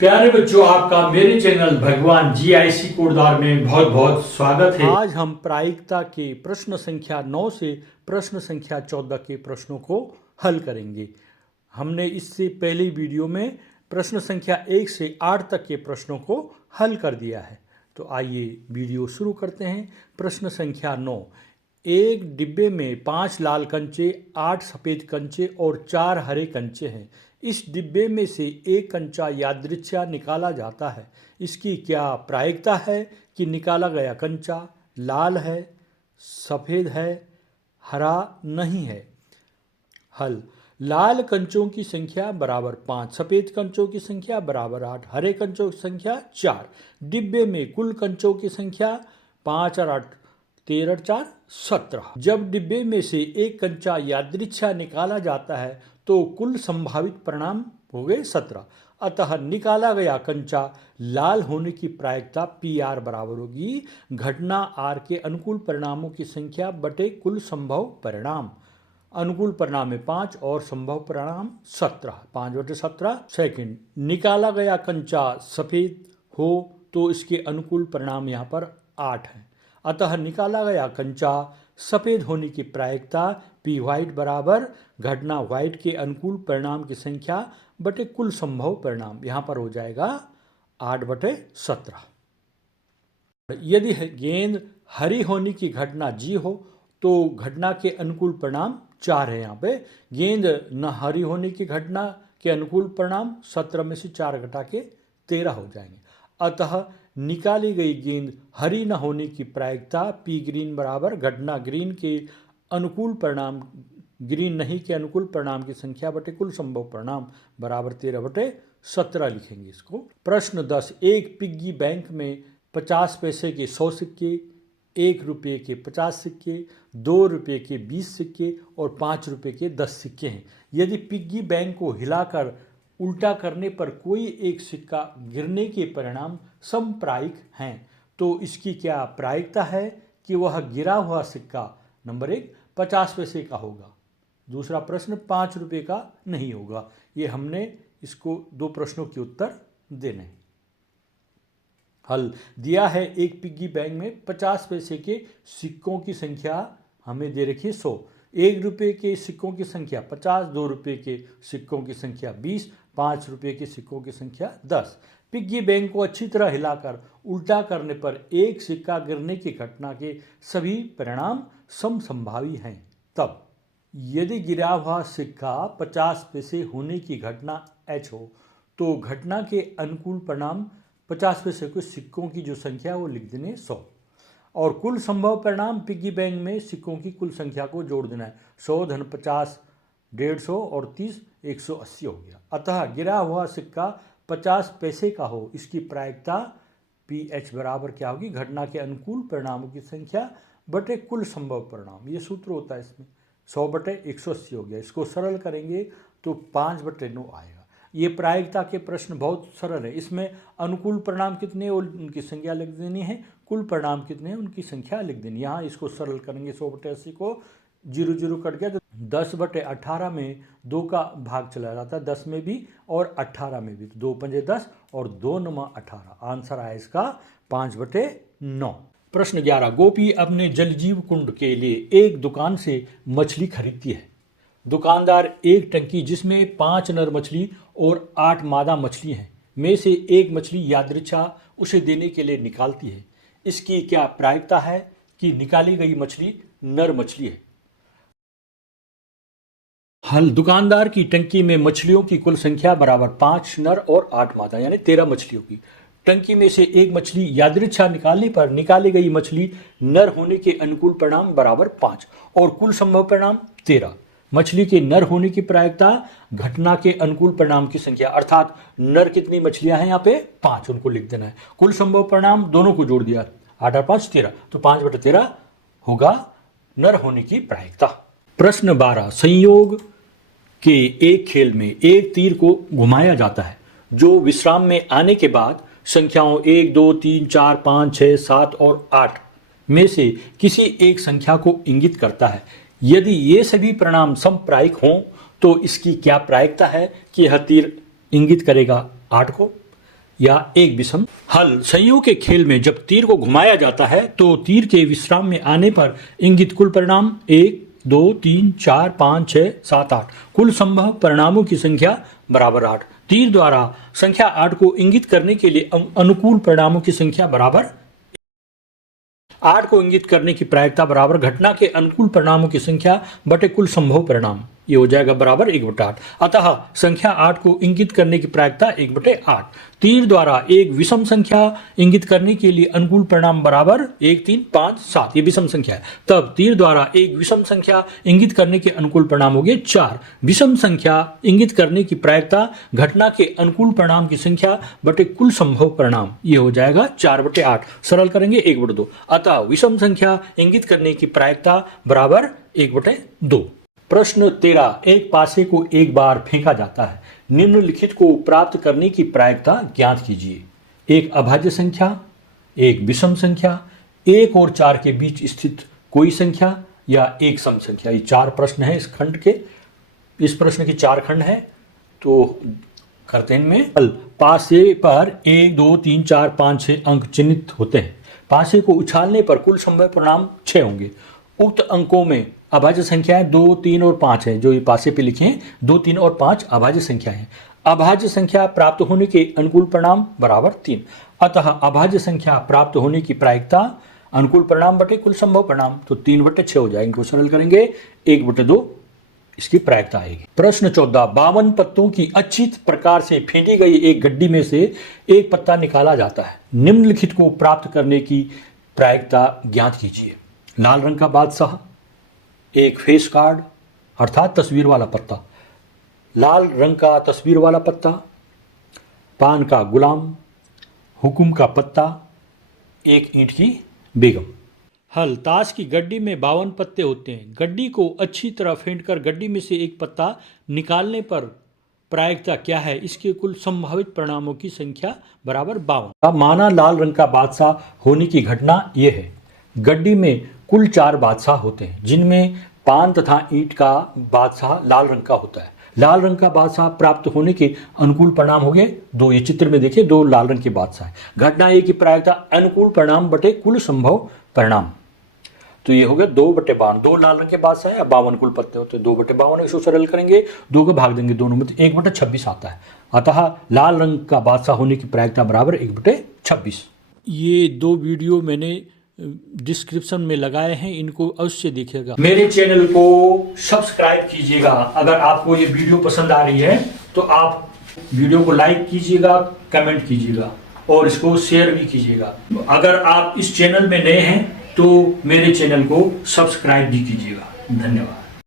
प्यारे बच्चों, आपका मेरे चैनल भगवान GIC कोटद्वार में बहुत बहुत स्वागत है। आज हम प्रायिकता के प्रश्न संख्या 9 से प्रश्न संख्या 14 के प्रश्नों को हल करेंगे। हमने इससे पहले वीडियो में प्रश्न संख्या 1 से 8 तक के प्रश्नों को हल कर दिया है। तो आइए वीडियो शुरू करते हैं। प्रश्न संख्या 9। एक डिब्बे में 5 लाल कंचे, 8 सफ़ेद कंचे और 4 हरे कंचे हैं। इस डिब्बे में से एक कंचा यादृच्छा निकाला जाता है। इसकी क्या प्रायिकता है कि निकाला गया कंचा लाल है, सफ़ेद है, हरा नहीं है। हल। लाल कंचों की संख्या बराबर 5, सफ़ेद कंचों की संख्या बराबर 8, हरे कंचों की संख्या 4। डिब्बे में कुल कंचों की संख्या 5 और 8 13 और 4 17। जब डिब्बे में से एक कंचा यादृच्छा निकाला जाता है तो कुल संभावित परिणाम हो गए 17। अतः निकाला गया कंचा लाल होने की प्रायिकता PR बराबर होगी घटना R के अनुकूल परिणामों की संख्या बटे कुल संभव परिणाम। अनुकूल परिणाम में 5 और संभव परिणाम 17, 5/17। सेकंड, निकाला गया कंचा सफ़ेद हो तो इसके अनुकूल परिणाम यहाँ पर 8 है। अतः निकाला गया कंचा सफ़ेद होने की प्रायिकता P वाइट बराबर घटना वाइट के अनुकूल परिणाम की संख्या बटे कुल संभव परिणाम। यहाँ पर हो जाएगा 8/17। यदि गेंद हरी होने की घटना G हो तो घटना के अनुकूल परिणाम 4 है। यहाँ पे गेंद न हरी होने की घटना के अनुकूल परिणाम 17 में से 4 घटा के 13 हो जाएंगे। अतः निकाली गई गेंद हरी न होने की प्रायिकता P ग्रीन बराबर घटना ग्रीन के अनुकूल परिणाम ग्रीन नहीं के अनुकूल परिणाम की संख्या बटे कुल संभव परिणाम बराबर 13/17 लिखेंगे इसको। प्रश्न 10। एक पिग्गी बैंक में 50 पैसे के 100 सिक्के, 1 रुपये के 50 सिक्के, 2 रुपये के 20 सिक्के और 5 रुपये के 10 सिक्के हैं। यदि पिग्गी बैंक को हिलाकर उल्टा करने पर कोई एक सिक्का गिरने के परिणाम समप्रायिक हैं तो इसकी क्या प्रायिकता है कि वह गिरा हुआ सिक्का नंबर 1 50 पैसे का होगा, दूसरा प्रश्न 5 रुपये का नहीं होगा। ये हमने इसको 2 प्रश्नों के उत्तर देने हैं। हल दिया है एक पिग्गी बैंक में 50 पैसे के सिक्कों की संख्या हमें दे रखी है 100, 1 रुपये के सिक्कों की संख्या 50, 2 रुपये के सिक्कों की संख्या 20, 5 रुपये के सिक्कों की संख्या 10। पिग्गी बैंक को अच्छी तरह हिलाकर उल्टा करने पर एक सिक्का गिरने की घटना के सभी परिणाम समसंभावी हैं। तब यदि गिरा हुआ सिक्का 50 पैसे होने की घटना H हो तो घटना के अनुकूल परिणाम 50 पैसे के सिक्कों की जो संख्या वो लिख देने 100 और कुल संभव परिणाम पिग्गी बैंक में सिक्कों की कुल संख्या को जोड़ देना है। 100 धन 50 150 और 30 180 हो गया। अतः गिरा हुआ सिक्का 50 पैसे का हो इसकी प्रायिकता PH बराबर क्या होगी घटना के अनुकूल परिणामों की संख्या बटे कुल संभव परिणाम। ये सूत्र होता है इसमें 100/180 हो गया। इसको सरल करेंगे तो 5/9 आएगा। ये प्रायिकता के प्रश्न बहुत सरल है। इसमें अनुकूल परिणाम कितने और उनकी संख्या लिख देनी है, कुल परिणाम कितने हैं उनकी संख्या लिख देनी। यहाँ इसको सरल करेंगे 100/80 को 0 कट गया तो 10/18 में 2 का भाग चला जाता है, 10 में भी और 18 में भी, 2 पंजे 10 और 2 9 18। आंसर आया इसका 5/9। प्रश्न 11। गोपी अपने जलजीव कुंड के लिए एक दुकान से मछली खरीदती है। दुकानदार एक टंकी जिसमें 5 नर मछली और 8 मादा मछली हैं में से एक मछली यादृच्छा उसे देने के लिए निकालती है। इसकी क्या प्रायिकता है कि निकाली गई मछली नर मछली है। हल। दुकानदार की टंकी में मछलियों की कुल संख्या बराबर 5 नर और 8 मादा यानी 13 मछलियों की। टंकी में से एक मछली यादृच्छा निकालने पर निकाली गई मछली नर होने के अनुकूल परिणाम बराबर 5 और कुल संभव परिणाम 13। मछली के नर होने की प्रायिकता घटना के अनुकूल परिणाम की संख्या अर्थात नर कितनी मछलियां हैं यहाँ पे 5, उनको लिख देना है। कुल संभव परिणाम दोनों को जोड़ दिया 8 और 5 13 तो 5/13 होगा नर होने की प्रायिकता। प्रश्न 12। संयोग के एक खेल में एक तीर को घुमाया जाता है जो विश्राम में आने के बाद संख्याओं 1 2 3 4 5 6 7 और 8 में से किसी एक संख्या को इंगित करता है। यदि ये सभी परिणाम समप्रायिक हों तो इसकी क्या प्रायिकता है कि यह तीर इंगित करेगा 8 को। या एक विषम हल। संयोग के खेल में जब तीर को घुमाया जाता है तो तीर के विश्राम में आने पर इंगित कुल परिणाम 1, 2, 3, 4, 5, 6, 7, 8 कुल संभव परिणामों की संख्या बराबर 8। तीर द्वारा संख्या 8 को इंगित करने के लिए अनुकूल परिणामों की संख्या बराबर 8 को इंगित करने की प्रायिकता बराबर घटना के अनुकूल परिणामों की संख्या बटे कुल संभव परिणाम, ये हो जाएगा बराबर 1/8। अतः संख्या 8 को इंगित करने की प्रायिकता 1/8। तीर द्वारा एक विषम संख्या इंगित करने के लिए अनुकूल परिणाम बराबर 1, 3, 5, 7, ये विषम संख्या है। तब तीर द्वारा एक विषम संख्या इंगित करने के अनुकूल परिणाम हो गए 4। विषम संख्या इंगित करने की प्रायिकता घटना के अनुकूल परिणाम की संख्या बटे कुल संभव परिणाम, ये हो जाएगा 4/8। सरल करेंगे 1/2। अतः विषम संख्या इंगित करने की प्रायिकता बराबर 1/2। प्रश्न 13, एक पासे को एक बार फेंका जाता है, निम्नलिखित को प्राप्त करने की प्रायिकता ज्ञात कीजिए। एक अभाज्य संख्या, एक विषम संख्या, 1 और 4 के बीच स्थित कोई संख्या या एक सम संख्या। ये 4 प्रश्न है इस खंड के। इस प्रश्न की 4 खंड है, तो करते हैं इनमें हल। पासे पर 1, 2, 3, 4, 5, 6 अंक चिन्हित होते हैं। पासे को उछालने पर कुल संभव परिणाम 6 होंगे। उक्त अंकों में अभाज्य संख्याएं 2, 3 और 5 है, जो ये पासे पे लिखे हैं। 2, 3 और 5 अभाज्य संख्या है। अभाज्य संख्या प्राप्त होने के अनुकूल परिणाम बराबर 3। अतः अभाज्य संख्या प्राप्त होने की प्रायिकता अनुकूल परिणाम बटे कुल संभव परिणाम, तो 3/6 हो जाएगा। इनको सरल करेंगे 1/2 इसकी प्रायिकता आएगी। प्रश्न 14, 52 पत्तों की अच्छी प्रकार से फेंटी गई एक गड्डी में से एक पत्ता निकाला जाता है। निम्नलिखित को प्राप्त करने की प्रायिकता ज्ञात कीजिए। लाल रंग का बादशाह, एक फेस कार्ड अर्थात तस्वीर वाला पत्ता, लाल रंग का तस्वीर वाला पत्ता, पान का गुलाम, हुकुम का पत्ता, एक ईंट की बेगम। हल। ताश की गड्डी में 52 पत्ते होते हैं। गड्डी को अच्छी तरह फेंटकर गड्डी में से एक पत्ता निकालने पर प्रायिकता क्या है? इसके कुल संभावित परिणामों की संख्या बराबर 52। माना लाल रंग का बादशाह होने की घटना यह है। गड्डी में कुल 4 बादशाह होते हैं, जिनमें पान तथा ईंट का बादशाह लाल रंग का होता है। लाल रंग का बादशाह प्राप्त होने के अनुकूल परिणाम हो गए 2। ये चित्र में देखिए 2 लाल रंग के बादशाह है। घटना ए की प्रायिकता अनुकूल परिणाम बटे कुल संभव परिणाम, तो ये हो गया 2/52। 2 लाल रंग के बादशाह है, 52 कुल पत्ते होते हैं। 2/52 इसको सरल करेंगे, 2 को भाग देंगे दोनों में, 1/26 आता है। अतः लाल रंग का बादशाह होने की प्रायिकता बराबर 1/26। ये 2 वीडियो मैंने डिस्क्रिप्शन में लगाए हैं, इनको अवश्य देखिएगा। मेरे चैनल को सब्सक्राइब कीजिएगा। अगर आपको ये वीडियो पसंद आ रही है तो आप वीडियो को लाइक कीजिएगा, कमेंट कीजिएगा और इसको शेयर भी कीजिएगा। अगर आप इस चैनल में नए हैं तो मेरे चैनल को सब्सक्राइब भी कीजिएगा। धन्यवाद।